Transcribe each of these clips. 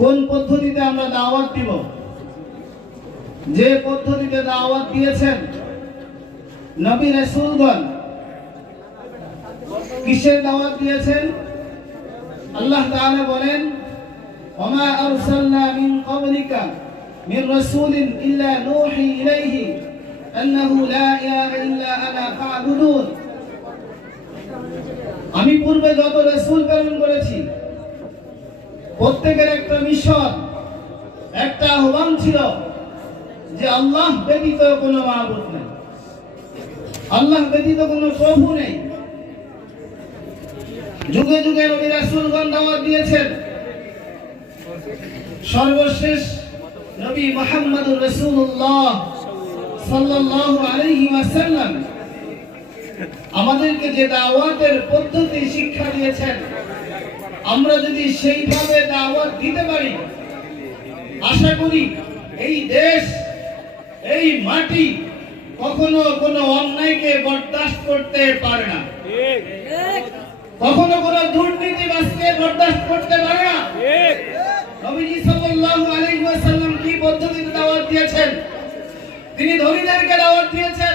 কোন পদ্ধতিতে আমরা দাওয়াত দিব? যে পদ্ধতিতে দাওয়াত দিয়েছেন নবী রাসূলগণ, কিসের দাওয়াত দিয়েছেন? আল্লাহ তাআলা বলেন, ওমা আরসালনা মিন ক্বাবলিকা মিন রাসূলিন ইল্লা নূহি ইলাইহি আন্নাহু লা ইলাহা ইল্লা আনা ফা'বুদুন. আমি পূর্বে যত রাসূল প্রেরণ করেছি প্রত্যেকের একটা মিশন, একটা আহ্বান ছিল যে আল্লাহ ব্যতীত কোনো মাহবুদ নেই। আল্লাহ ব্যতীত কোনো প্রভু নেই। যুগে যুগে নবী রাসূলগণ দিয়েছেন, সর্বশেষ নবী মুহাম্মদুর রাসূলুল্লাহ সাল্লাল্লাহু আলাইহি ওয়াসাল্লাম আমাদেরকে যে দাওয়াতের পদ্ধতি শিক্ষা দিয়েছেন আমরা যদি সেইভাবে দাওয়াত দিতে পারি, আশা করি এই দেশ, এই মাটি কখনো কোনো অন্যায়কে বরদাস্ত করতে পারে না। কখনো কোনো দুর্নীতিবাজকে বরদাস্ত করতে পারে না। নবীজি সাল্লাল্লাহু আলাইহি ওয়াসাল্লাম কি পদ্ধতিতে দাওয়াত দিয়েছেন? তিনি ধনীদেরকে দাওয়াত দিয়েছেন,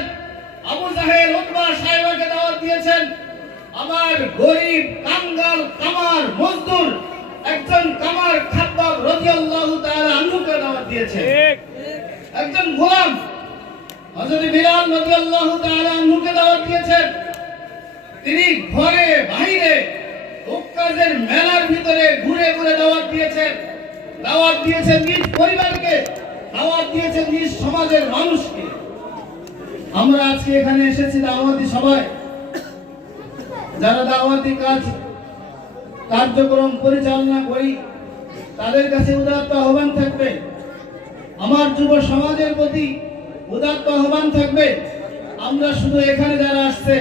আবু জাহেল, উতবা সাহেবাকে দাওয়াত দিয়েছেন আমার গরিব কাঙ্গাল কামার মজদুর একজন কামার খাদ্দাব রাদিয়াল্লাহু তাআলা আনহুকে দাওয়াত দিয়েছেন একজন গোলাম হযরত বিলাল রাদিয়াল্লাহু তাআলা আনহুকে দাওয়াত দিয়েছেন তিনি ঘরে বাইরে উক্কাজের মেলার ভিতরে ঘুরে ঘুরে দাওয়াত দিয়েছেন দাওয়াত দিয়েছেন নিজ পরিবারকে দাওয়াত দিয়েছেন নিজ সমাজের মানুষকে। আমরা আজকে এখানে এসেছি দাওয়াতি সবাই যারা দাওয়াতি কাজ, কার্যক্রম পরিচালনা করি, তাদের কাছে উদাত্ত আহ্বান থাকবে। আমার যুব সমাজের প্রতি উদাত্ত আহ্বান থাকবে, আমরা শুধু এখানে যারা আসছে,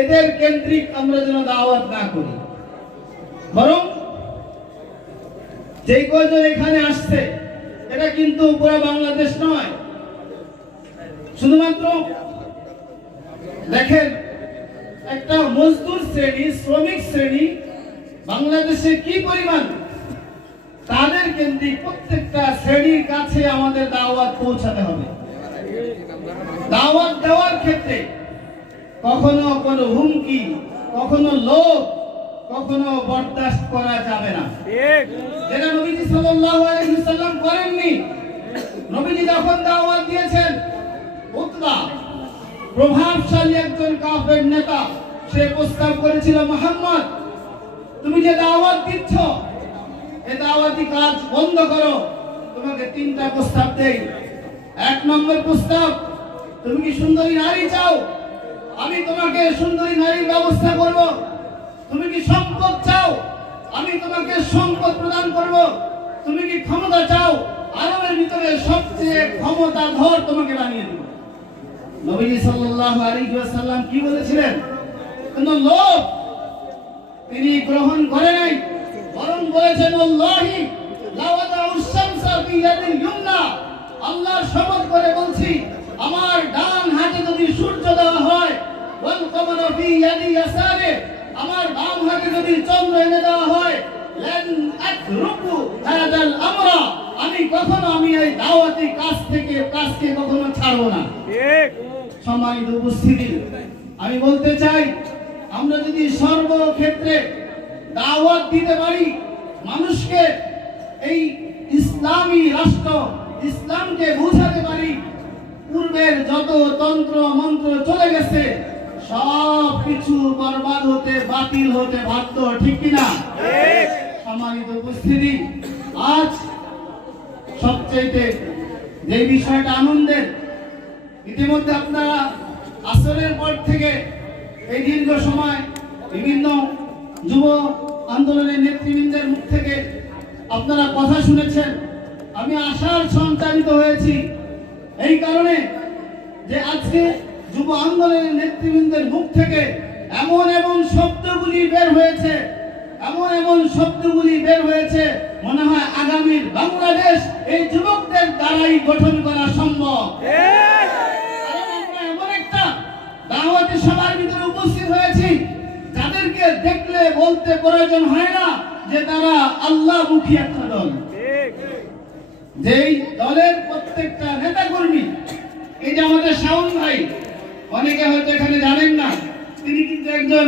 এদের কেন্দ্রিক আমরা যেন দাওয়াত না করি। বরং যে কয়জন এখানে আসছে, এটা কিন্তু পুরো বাংলাদেশ নয়। শুধুমাত্র দেখেন একটা মজদুর শ্রেণি, শ্রমিক শ্রেণি, বাংলাদেশে কি পরিমাণ? তাদের কেন্দ্রিক প্রত্যেকটা শ্রেণির কাছে আমাদের দাওয়াত পৌঁছাতে হবে। দাওয়াত দেওয়ার ক্ষেত্রে কখনো কোনো হুমকি, কখনো লোভ, কখনো বরদাস্ত করা যাবে না। যেটা নবীজি সাল্লাম করেননি, নবীজি যখন দাওয়াত দিয়েছেন, উতবা প্রভাবশালী একজন কাফের নেতা, সে প্রস্তাব করেছিল, মোহাম্মদ, তুমি যে দাওয়াত দিচ্ছ এই দাওয়াতি কাজ বন্ধ করো, তোমাকে তিনটা প্রস্তাব দেই। এক নম্বর প্রস্তাব, তুমি কি সুন্দরী নারী চাও? আমি তোমাকে সুন্দরী নারীর ব্যবস্থা করব। তুমি কি সম্পদ চাও? আমি তোমাকে সম্পদ প্রদান করব। তুমি কি ক্ষমতা চাও? আরবের ভিতরে সবচেয়ে ক্ষমতাধর তোমাকে বানিয়ে দেব। নবীজি সাল্লাল্লাহু আলাইহি ওয়াসাল্লাম কি বলেছিলেন? কোন লোক তিনি গ্রহণ করে নাই, বরং বলেছেন, আল্লাহি লাওয়াদাউ শামসা ফি ইয়াদিল ইউমনা। আল্লাহর শপথ করে বলছি, আমার ডান হাতে যদি সূর্য দেওয়া হয়, ওয়াল কমর ফি ইয়াদি ইয়াসারে। আমার বাম হাতে যদি চন্দ্র এনে দেওয়া হয়, লেন আতরুকু হাদাল আমরা। আমি কখনো আমি এই দাওয়াতি কাজ থেকে কাজকে কখনো ছাড়বো না। সম্মানিত উপস্থিতি আমি বলতে চাই আমরা যদি সর্বক্ষেত্রে দাওয়াত দিতে পারি মানুষকে এই ইসলামী রাষ্ট্র ইসলামকে বোঝাতে পারি পূর্বের যত তন্ত্র মন্ত্র চলে গেছে সব কিছু বরবাদ হতে বাতিল হতে বাধ্য ঠিক কিনা? সম্মানিত উপস্থিতি আজ সবচেয়ে যে বিষয়টা আনন্দের, ইতিমধ্যে আপনারা আসরের পর থেকে এই দীর্ঘ সময় বিভিন্ন যুব আন্দোলনের নেতৃবৃন্দের মুখ থেকে আপনারা কথা শুনেছেন। আমি আশার সঞ্চালিত হয়েছি এই কারণে যে আজকে যুব আন্দোলনের নেতৃবৃন্দের মুখ থেকে এমন এমন শব্দগুলি বের হয়েছে, এমন এমন শব্দগুলি বের হয়েছে, মনে হয় আগামীর বাংলাদেশ এই যুবকদের দ্বারাই গঠন করা সম্ভব। এমন দাওয়াতি সভার ভিতরে উপস্থিত হয়েছি, যাদেরকে দেখলে বলতে প্রয়োজন হয় না যে তারা আল্লাহ মুখী একটা দল। দল যেই দলের প্রত্যেকটা নেতা কর্মী এই যে আমাদের শাওন ভাই, অনেকে হয়তো এখানে জানেন না, তিনি কিন্তু একজন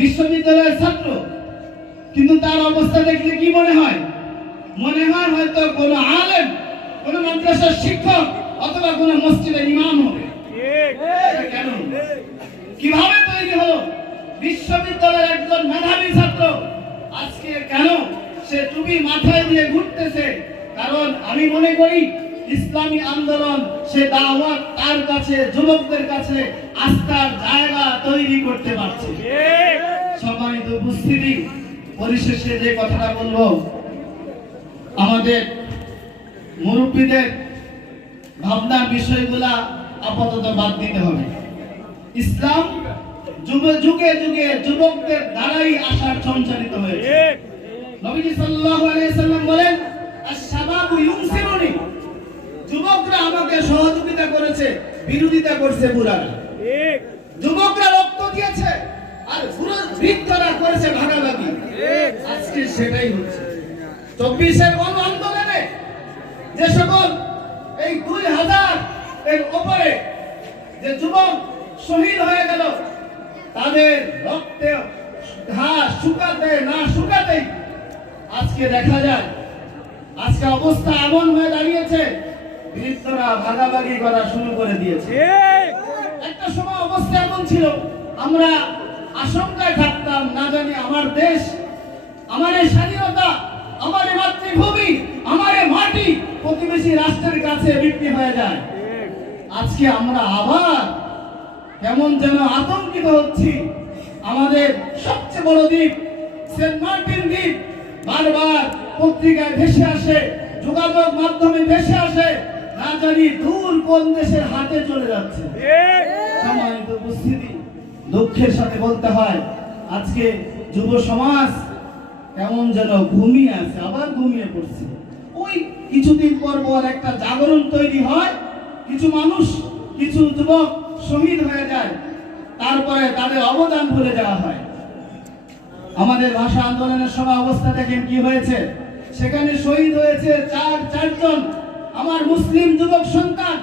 বিশ্ববিদ্যালয়ের ছাত্র। কিন্তু তার অবস্থা দেখলে কি মনে হয়? মনে হয় হয়তো কোনো আলেম কোনো মাদ্রাসার শিক্ষক অথবা কোনো মসজিদের ইমাম হবে। কেন? কীভাবে তৈরি হলো? বিশ্ববিদ্যালয়ের একজন মেধাবী ছাত্র আজকে কেন সে টুপি মাথায় দিয়ে ঘুরতেছে? কারণ আমি মনে করি ইসলামী আন্দোলন সে দাওয়াত তার কাছে যুবকদের কাছে আস্থার জায়গা তৈরি করতে পারছে। সম্মানিত উপস্থিতি পরিশেষে যে কথাটা বলব আমাদের মুরব্বীদের ভাবনার বিষয়গুলা আপাতত বাদ দিতে হবে। ইসলাম যুগে যুগে যুগে যুবকদের দ্বারাই আশার সঞ্চারিত হয়েছে। নবীজি সাল্লাল্লাহু আলাইহি বলেন আশ-শাবাবু ইউনসিরুনি। যুবকরা আমাকে সহযোগিতা করেছে, বিরোধিতা করছে বুড়ারা। যুবকরা রক্ত দিয়েছে আর বুড়ো- বৃদ্ধরা করেছে ভাগাভাগি। আজকে সেটাই হচ্ছে। চব্বিশের গণ আন্দোলনে যে সকল এই দুই হাজার এর ওপরে যে যুবক শহীদ হয়ে গেল, তাদের রক্তে ঘাস শুকাতে, না শুকাতেই আজকে দেখা যায়, আজকে অবস্থা এমন হয়ে দাঁড়িয়েছে, বৃদ্ধরা ভাগাভাগি করা শুরু করে দিয়েছে। একটা সময় অবস্থা এমন ছিল, আমরা আশঙ্কায় থাকতাম, না জানি আমার দেশ আমার এই স্বাধীনতা আমার মাতৃভূমি আমার মাটি প্রতিবেশী রাষ্ট্রের কাছে বিক্রি হয়ে যায়। আজকে আমরা আবার কেমন যেন আতঙ্কিত হচ্ছি। আমাদের সবচেয়ে বড় দ্বীপ সেন্ট মার্টিন দ্বীপ। বারবার পত্রিকায় ভেসে আসে, যোগাযোগ মাধ্যমে ভেসে আসে, না জানি দূর কোন দেশের হাতে চলে যাচ্ছে। সম্মানিত উপস্থিতি, দুঃখের সাথে বলতে হয়, আজকে যুব সমাজ কেমন যেন ঘুমিয়ে আছে, আবার ঘুমিয়ে পড়ছে। ওই কিছুদিন পর পর একটা জাগরণ তৈরি হয়। কিছু মানুষ, কিছু যুবক শহীদ হয়ে যায়। তারপরে তাদের অবদান ভুলে যাওয়া হয়। আমাদের ভাষা আন্দোলনের সময় অবস্থা দেখেন কি হয়েছে? সেখানে শহীদ হয়েছে চার, চারজন আমার মুসলিম যুবক সন্তান।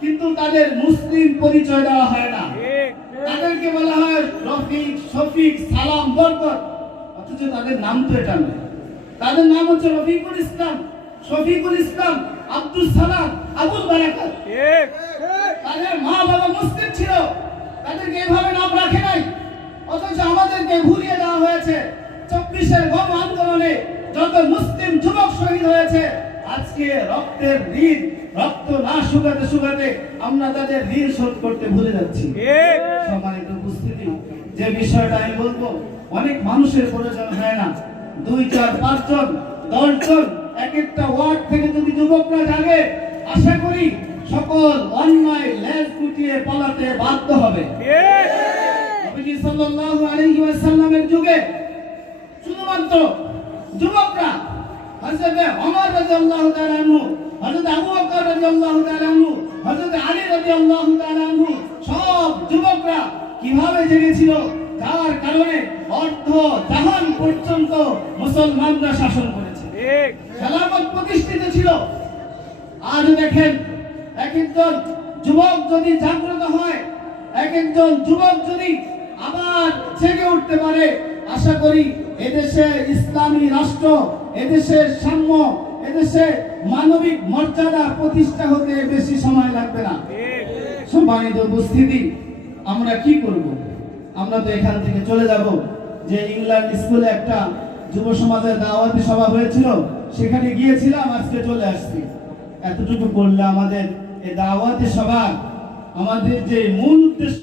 কিন্তু তাদের মুসলিম পরিচয় দেওয়া হয় না। অথচ তাদের নাম তো এটা নয় তাদের নাম হচ্ছে রফিকুল ইসলাম। শফিকুল ইসলাম আব্দুল সালাম আবুল বারাকাত। তাদের মা বাবা মুসলিম ছিল। তাদেরকে এভাবে নাম রাখে নাই। অথচ আমাদেরকে ভুলিয়ে দেওয়া হয়েছে। চব্বিশের গণ আন্দোলনে যত মুসলিম যুবক শহীদ হয়েছে আজকে রক্তের ঋণ রক্ত না শুকাতে শুকাতে আমরা তাদের ঋণ শোধ করতে ভুলে যাচ্ছি। সম্মানিত উপস্থিতি যে বিষয়টা আমি বলব অনেক মানুষের প্রয়োজন হয় না। দুই চার পাঁচজন দশজন এক একটা ওয়ার্ড থেকে যদি যুবকরা জাগে আশা করি সকল অন্যায় লেজ গুটিয়ে পালাতে বাধ্য হবে। নবীজি যুগে শুধুমাত্র যুবকরা, হযরত ওমর রাদিয়াল্লাহু তাআলা আনহু, হযরত আবু বকর রাদিয়াল্লাহু তাআলা আনহু, হযরত আলী রাদিয়াল্লাহু তাআলা আনহু, সব যুবকরা কীভাবে জেগেছিল? যার কারণে অর্ধ জাহান পর্যন্ত মুসলমানরা শাসন করেছে। খেলাফত প্রতিষ্ঠিত ছিল। আজ দেখেন এক একজন যুবক যদি জাগ্রত হয় এক একজন যুবক যদি আবার জেগে উঠতে পারে আশা করি এদেশে ইসলামী রাষ্ট্র এদেশে সাম্য এদেশে মানবিক মর্যাদা প্রতিষ্ঠা হতে বেশি সময় লাগবে না। সম্মানিত উপস্থিতি আমরা কি করব? আমরা তো এখান থেকে চলে যাব, যে ইংল্যান্ড স্কুলে একটা যুব সমাজের দাওয়াতি সভা হয়েছিল, সেখানে গিয়েছিলাম, আজকে চলে আসছি। এতটুকু করলে আমাদের এই দাওয়াতি সভা আমাদের যে মূল উদ্দেশ্য